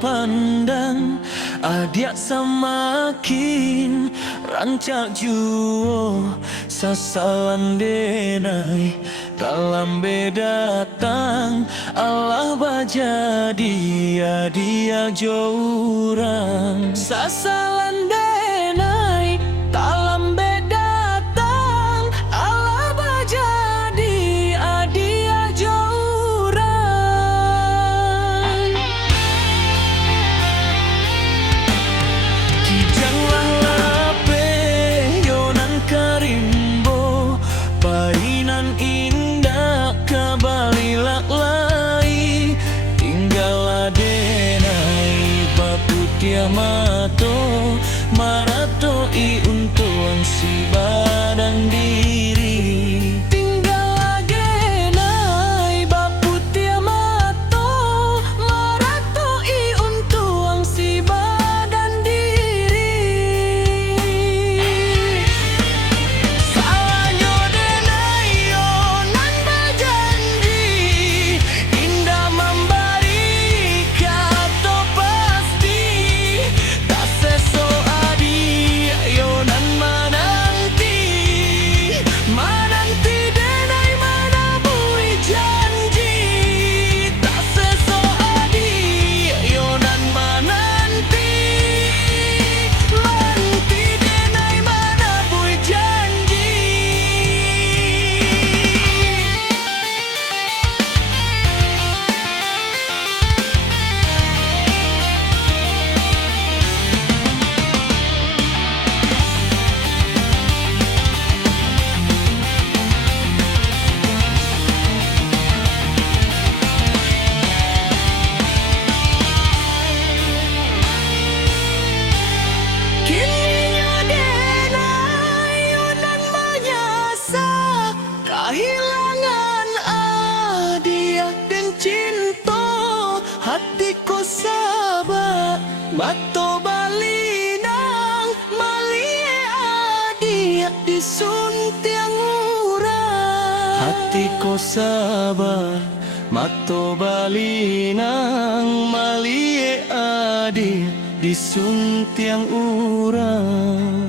pandang adia semakin rancak juo sasalan denai dalam bedatang Allah baja dia jorang sasalan denai dalam bedatang Allah baja dia jorang kijanglah lape yonan karimbo painan indah kabalilah lai tinggal denai baputia mato marato i untuang si badan diri tinggal denai baputia mato marato i untuang si badan diri salahnya denai yo nan berjanji indah memberi kata pasti tak seso adi yo nan menanti denai mana bui janji tak seso adi yo nan menanti denai mana bui janji kininya denai unan menyasa kehilangan adia dan cinta hatiku sabar mato balinang malie adia disuntiang urang hatiku sabar mato balinang malie adia disuntiang urang